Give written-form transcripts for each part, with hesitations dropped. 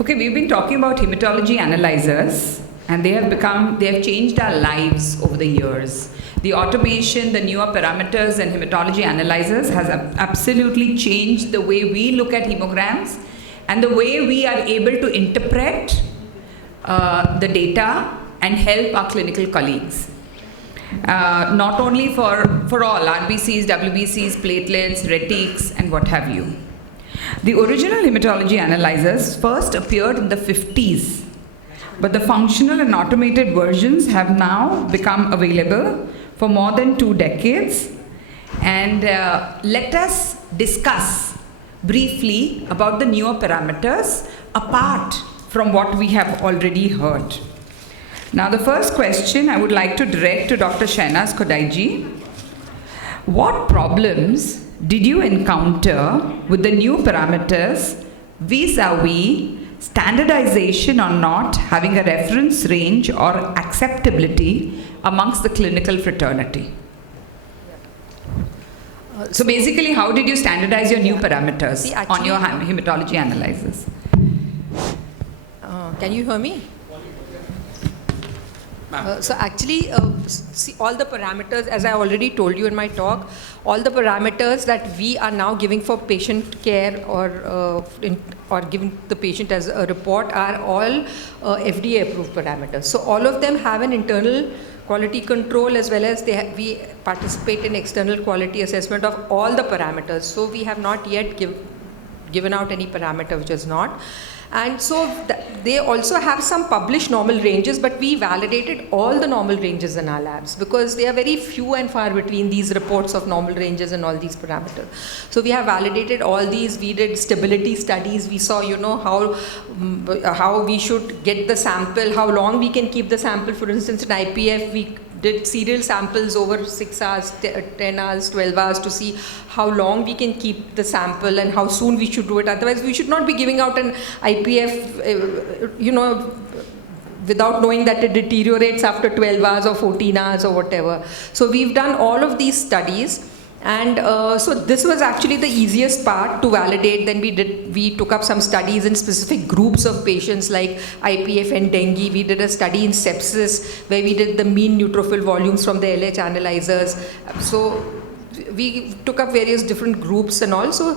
Okay, we've been talking about hematology analyzers, and they have changed our lives over the years. The automation, the newer parameters and hematology analyzers has absolutely changed the way we look at hemograms and the way we are able to interpret the data and help our clinical colleagues. Not only for all RBCs, WBCs, platelets, retics, and what have you. The original hematology analyzers first appeared in the 50s, but the functional and automated versions have now become available for more than 2 decades. And let us discuss briefly about the newer parameters apart from what we have already heard. Now, the first question I would like to direct to Dr. Shahnaz Kodaiji. What problems did you encounter with the new parameters vis-a-vis standardization or not having a reference range or acceptability amongst the clinical fraternity? So basically, how did you standardize your new parameters on your hematology analyzers? Can you hear me? So actually, see, all the parameters, as I already told you in my talk, all the parameters that we are now giving for patient care or giving the patient as a report are all FDA approved parameters. So all of them have an internal quality control as well as we participate in external quality assessment of all the parameters. So we have not yet given out any parameter which is not. And so they also have some published normal ranges, but we validated all the normal ranges in our labs because they are very few and far between these reports of normal ranges and all these parameters. So we have validated all these. We did stability studies. We saw, how we should get the sample, how long we can keep the sample. For instance, in IPF, we did serial samples over 6 hours, 10 hours, 12 hours to see how long we can keep the sample and how soon we should do it. Otherwise, we should not be giving out an IPF, without knowing that it deteriorates after 12 hours or 14 hours or whatever. So we've done all of these studies. And so this was actually the easiest part to validate. Then we took up some studies in specific groups of patients like IPF and dengue. We did a study in sepsis where we did the mean neutrophil volumes from the LH analyzers. So we took up various different groups and all. So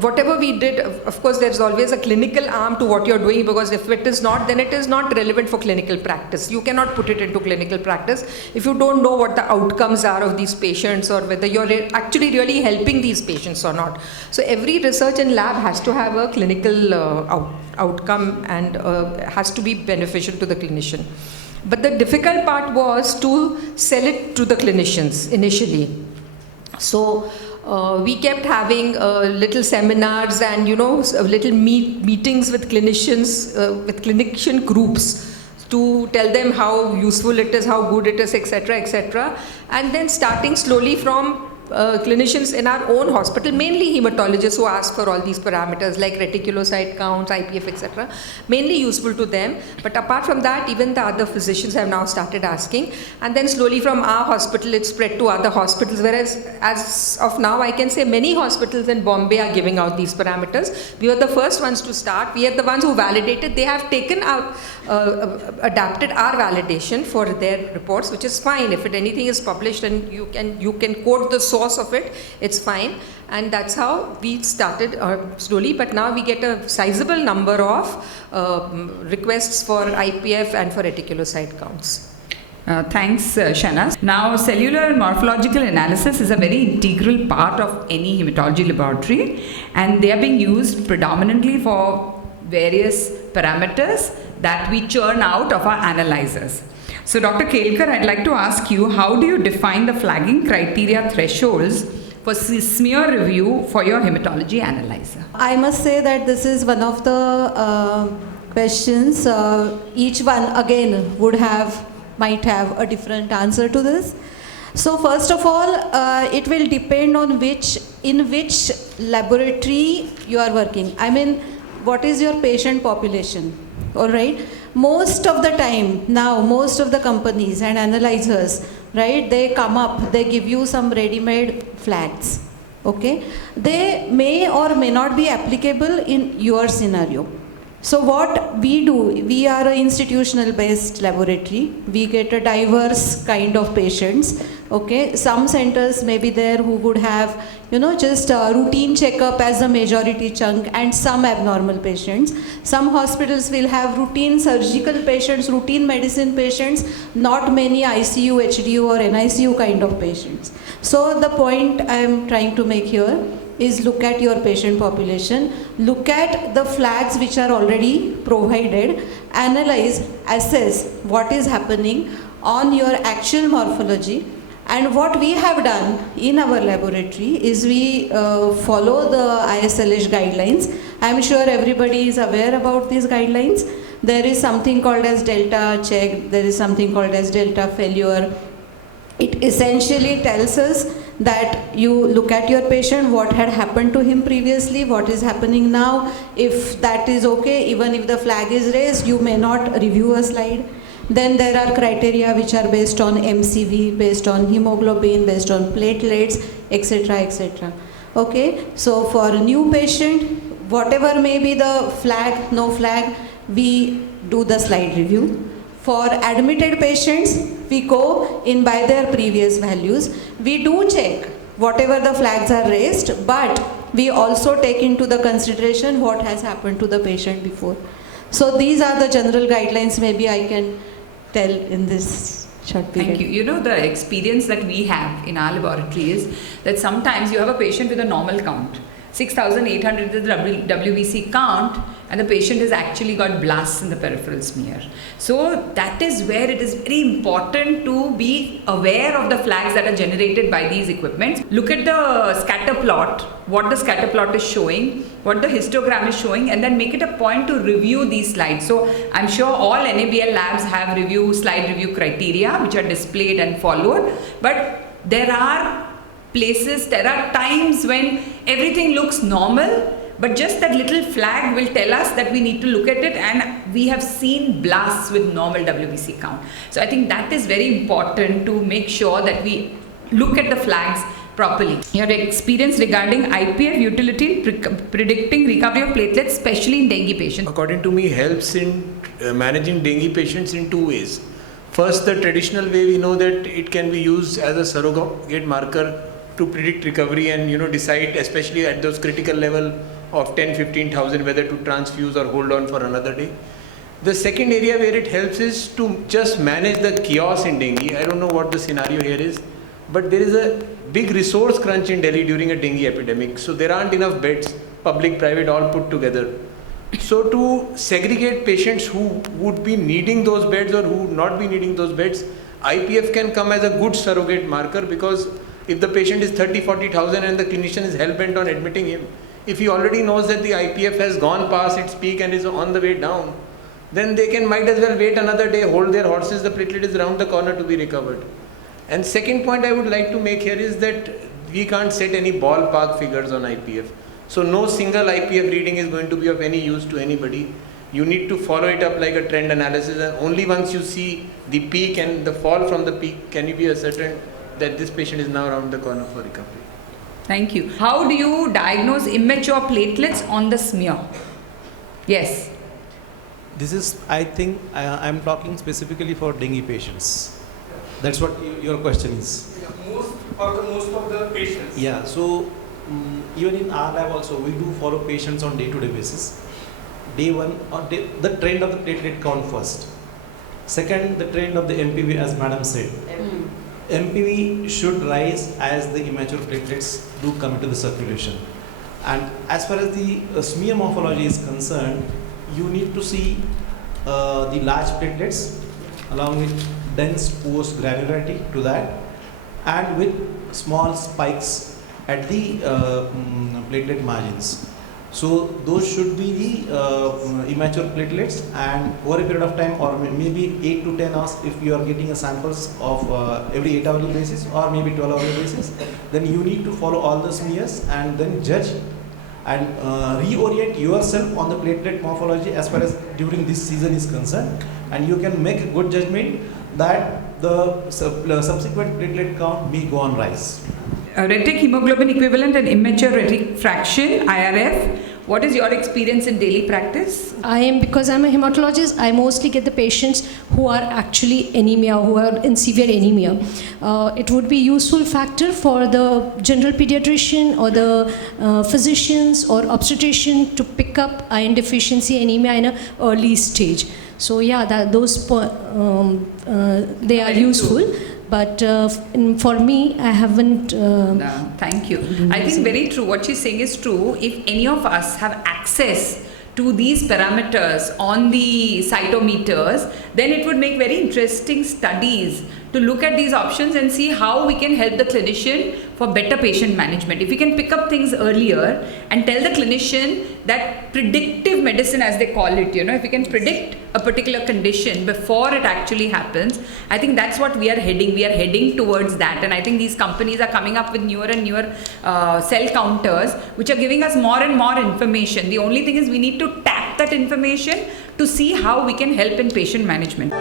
whatever we did, of course, there's always a clinical arm to what you're doing, because if it is not, then it is not relevant for clinical practice. You cannot put it into clinical practice if you don't know what the outcomes are of these patients or whether you're actually really helping these patients or not. So every research and lab has to have a clinical outcome and has to be beneficial to the clinician. But the difficult part was to sell it to the clinicians initially. So we kept having little seminars and little meetings with clinicians, with clinician groups, to tell them how useful it is, how good it is, etc., etc. And then starting slowly from clinicians in our own hospital, mainly hematologists who ask for all these parameters like reticulocyte counts, IPF, etc., mainly useful to them. But apart from that, even the other physicians have now started asking. And then slowly from our hospital, it spread to other hospitals, whereas as of now, I can say many hospitals in Bombay are giving out these parameters. We were the first ones to start. We are the ones who validated. They have taken out, adapted our validation for their reports, which is fine. If anything is published and you can quote the source of it, it's fine. And that's how we started slowly, but now we get a sizable number of requests for IPF and for reticulocyte counts. Thanks, Shahnaz. Now, cellular and morphological analysis is a very integral part of any hematology laboratory, and they are being used predominantly for various parameters that we churn out of our analyzers. So, Dr. Kelkar, I'd like to ask you, how do you define the flagging criteria thresholds for smear review for your hematology analyzer? I must say that this is one of the questions. Each one, again, might have a different answer to this. So, first of all, it will depend on in which laboratory you are working. I mean, what is your patient population? All right. Most of the time now, most of the companies and analyzers, right, they come up, they give you some ready-made flags. Okay, they may or may not be applicable in your scenario. So what we do, we are an institutional based laboratory. We get a diverse kind of patients. Okay, some centers may be there who would have, just a routine checkup as the majority chunk and some abnormal patients. Some hospitals will have routine surgical patients, routine medicine patients, not many ICU, HDU or NICU kind of patients. So the point I am trying to make here is look at your patient population, look at the flags which are already provided, analyze, assess what is happening on your actual morphology. And what we have done in our laboratory is we follow the ISLH guidelines. I am sure everybody is aware about these guidelines. There is something called as delta check, there is something called as delta failure. It essentially tells us that you look at your patient, what had happened to him previously, what is happening now. If that is okay, even if the flag is raised, you may not review a slide. Then there are criteria which are based on MCV, based on hemoglobin, based on platelets, etc., etc. Okay, so for a new patient, whatever may be the flag, no flag, we do the slide review. For admitted patients, we go in by their previous values. We do check whatever the flags are raised, but we also take into the consideration what has happened to the patient before. So these are the general guidelines maybe I can tell in this short period. Thank you. You know, the experience that we have in our laboratory is that sometimes you have a patient with a normal count. 6,800 is the WBC count, and the patient has actually got blasts in the peripheral smear. So that is where it is very important to be aware of the flags that are generated by these equipments. Look at the scatter plot, what the scatter plot is showing, what the histogram is showing, and then make it a point to review these slides. So I'm sure all NABL labs have slide review criteria which are displayed and followed, but there are times when everything looks normal, but just that little flag will tell us that we need to look at it, and we have seen blasts with normal WBC count. So I think that is very important to make sure that we look at the flags properly. Your experience regarding IPF utility predicting recovery of platelets, especially in dengue patients? According to me, helps in managing dengue patients in two ways. First, the traditional way, we know that it can be used as a surrogate marker to predict recovery and decide, especially at those critical level of 10-15,000, whether to transfuse or hold on for another day. The second area where it helps is to just manage the chaos in dengue. I don't know what the scenario here is, but there is a big resource crunch in Delhi during a dengue epidemic. So there aren't enough beds, public, private, all put together. So to segregate patients who would be needing those beds or who would not be needing those beds, IPF can come as a good surrogate marker, because if the patient is 30-40,000 and the clinician is hell-bent on admitting him, if he already knows that the IPF has gone past its peak and is on the way down, then they might as well wait another day, hold their horses, the platelet is around the corner to be recovered. And second point I would like to make here is that we can't set any ballpark figures on IPF. So no single IPF reading is going to be of any use to anybody. You need to follow it up like a trend analysis, and only once you see the peak and the fall from the peak can you be certain that this patient is now around the corner for recovery. Thank you. How do you diagnose immature platelets on the smear? Yes. This is, I think, I'm talking specifically for dengue patients. That's what your question is. Yeah, most of the patients. Yeah, so even in our lab also, we do follow patients on day-to-day basis. Day one, the trend of the platelet count first. Second, the trend of the MPV, as Madam said. MPV should rise as the immature platelets do come into the circulation. And as far as the smear morphology is concerned, you need to see the large platelets along with dense porous granularity to that, and with small spikes at the platelet margins. So those should be the immature platelets, and over a period of time, or maybe 8 to 10 hours, if you are getting a samples of every 8-hourly basis or maybe 12-hourly basis, then you need to follow all the smears and then judge and reorient yourself on the platelet morphology as far as during this season is concerned, and you can make a good judgment that the subsequent platelet count may go on rise. Retic hemoglobin equivalent and immature retic fraction, IRF, What is your experience in daily practice? Because I'm a hematologist, I mostly get the patients who are actually anemia, who are in severe anemia. It would be useful factor for the general pediatrician or the physicians or obstetrician to pick up iron deficiency anemia in an early stage. So yeah, they are useful. But for me, I haven't. No, thank you. I think very true. What she's saying is true. If any of us have access to these parameters on the cytometers, then it would make very interesting studies to look at these options and see how we can help the clinician for better patient management. If we can pick up things earlier and tell the clinician that predictive medicine, as they call it, if we can predict a particular condition before it actually happens, I think that's what we are heading. We are heading towards that. And I think these companies are coming up with newer and newer cell counters, which are giving us more and more information. The only thing is we need to tap that information to see how we can help in patient management.